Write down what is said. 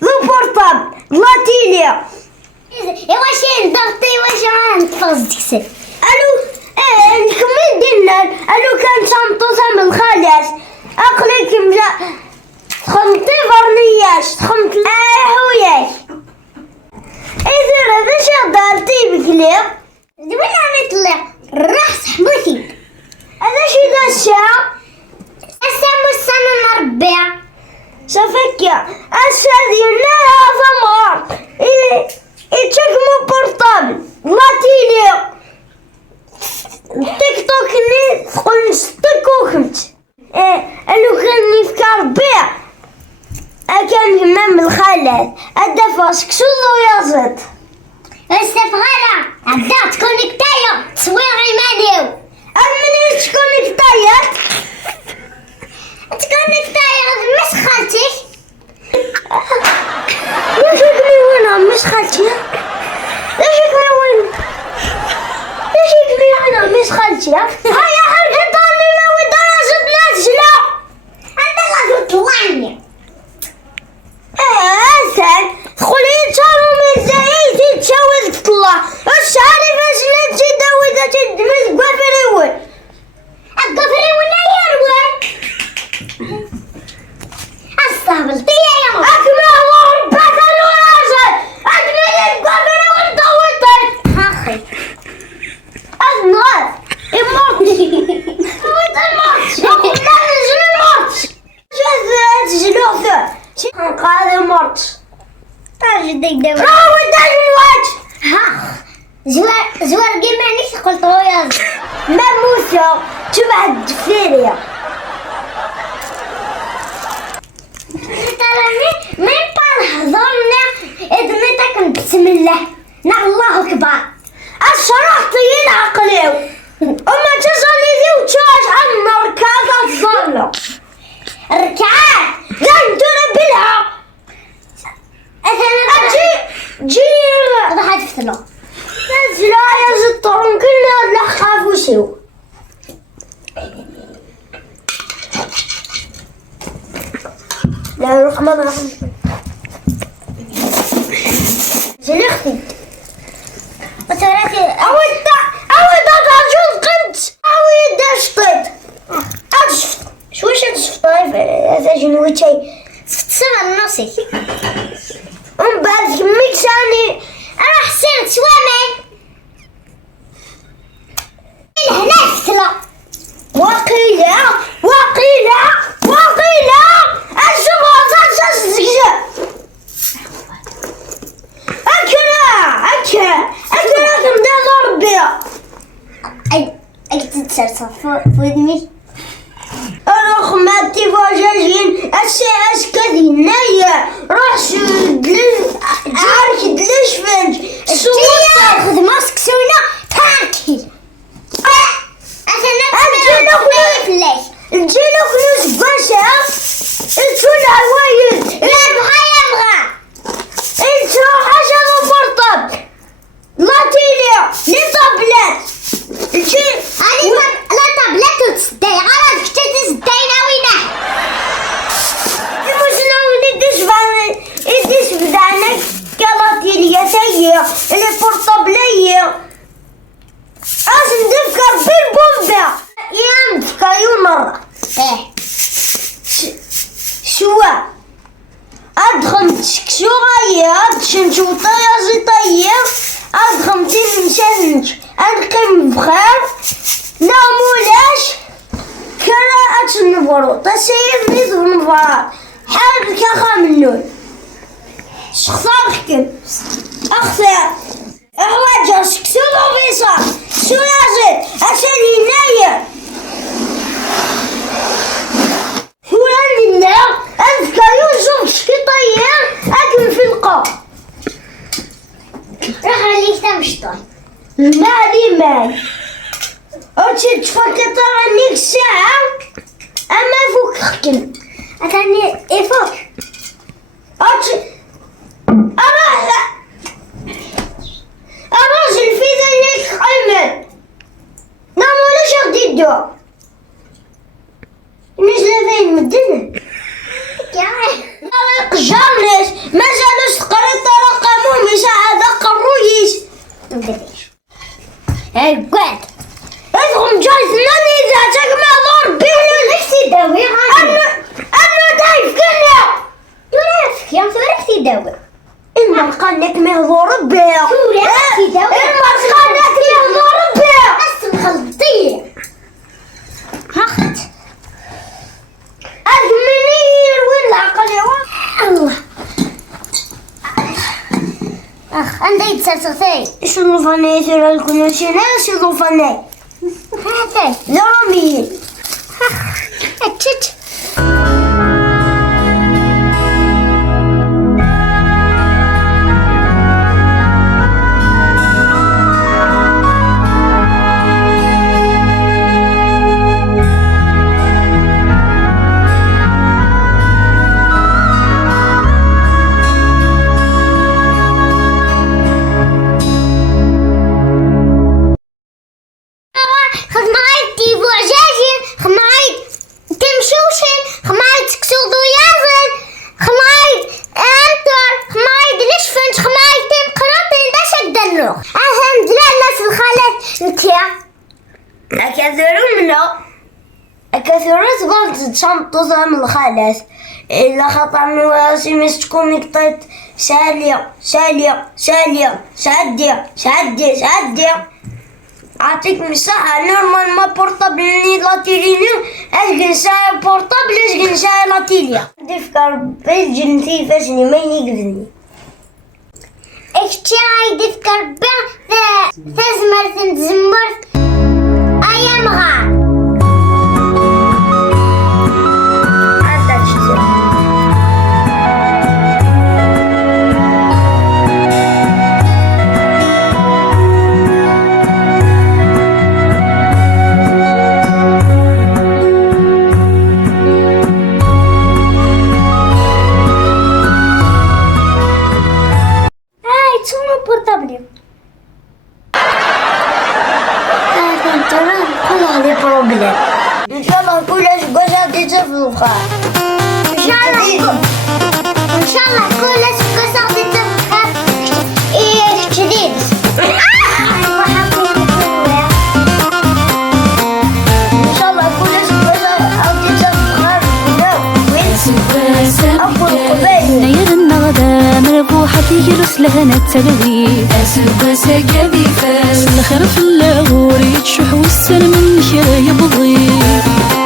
لو بورطابل لا تيلي واش ضغطي واش غنطفز ديك الو نكمل ديالنا الو كان شنطوطه من الخلاص اقلك ملا تخمتي فرنياش تخمت وياك اذا هذا شغلتي بكليب وين غنطلع راح صحبتي هذا شي داشا السامو السنة نربيع شافك ديالنا ثمار تشكمو بورطابل لا تيلي تيك توك اللي تقول نشطك وخمت الو كان نفكر بيع كان همام الخالات الدفاش كسوزو يازد استفغالا عبدا تكونيكتايا تصوير غيمانيو منين تكونيكتايا مش خالتك واش كني وين مش خالتي واش كني وين مش خالتي هيا حركة طالي ما ودرجة نازلة أنا لا تطلعني سال خلي تشارو من زايد تشاول تطلع واش عارف اش لا تداوي ذات الدمز قفريون القفريون يا روان استهبلتي يا ماما اكمل وربك الوراجل اكمل القفريون طولتك اخي النار الموت قاعد مرت أجدك دوا راود الوجه ها زوار جيمانيش قلت هو يا ماموسة تبع الدفيرية ترى من بالحضرنا ادمتك بسم الله الله اكبر الشرطي العقليو اما تصلي ذي وتشاش عن مركز الظلة ركعات لن تربلها اجي جي ضحت فتلو نزلا يا زطرون كلنا نخاف وشو لا الرحمن الرحيم زلختي وتراكي أود رجل قنت أود أشطط أشفط شو شفط طيب هذا جنوي شيء سبع نصي أم بعد كميك ثاني انا حسنت سوامن هنا فتلو وقيلة الشباط الزجاج أكرا كم ده ضربي اي تتسرسل فودني رخمتي فاجاجين الساعة كذي نايا راح عارك دلش فنج ياخذ ماسك سونا تاكي الجيلة فلوس باشا انتو العوايد لا بغا يبغى انتو حاجة مفرطب لا تيليا لي طابلات لا طابلات وتسدي غلط كنت تسدي ناوينا مش ناوي نديش بدعنك كلا تيليا سيئة اللي فرطبلية لازم تفكر بالبومبا يام تفكر مرة ايه شوا ادخل تشكشو غاية تشنشوطة يا زيطية ادخل تنشنش ادخل بخير لا مولاش كراءة النبرو تسير نيض النبرات حالك يا خامنون شخصار حكم اخسر احواجه شكسو ضبيصة شو لازم اسالي نايا فلان النار أذكى يوسف شكطية أكل في القاع راح عليك تمشطي ماي أرشد تفكر عنيك ساعة أما فوق حكم أتاني إيفوك أرشد الراجل في ذلك أيمن نعم ولا شغل دو نجلة فين مدنة يا طريق جاملة ما جالوش قريت رقمهم يساعد قرويش مدريش قعد اذهم جايزناني اذا تجمع ضرب بيه نفسي داوي انا دايف كله تورافك يا تورافك داوي المرقانك مهضور بيه تورافك داوي المرقانك مهضور بيه أصل خلطية هاخد المنير وين العقل يا ولد الله عندي يتسرسخي شنو فني يصير الكونوشينال شنو فني هذا زرامي اتشت كثيرات بعض شنطة من الخلاص إلا خطر نواسي مستكون قطعت سالية شادية أعطيك مساحة نورمال ما بورتابل ني لاتيليني أشجن ساعة بورتابل أشجن ساعة لاتيليا دفكر بيجن في فاسني ما يقذني اشتاي دفكر بها تزمر تزمر أيام غار إن شاء الله كلش قصدي تفلخها إن شاء الله كلش قصدي تفلخها إيه جديد إن شاء الله كلش قصدي تفلخها نير النغدا مربوحتي رسلها نتسلوي أسبا سقبي فاس الخرف اللغور يتشح والسلم من شا يبضي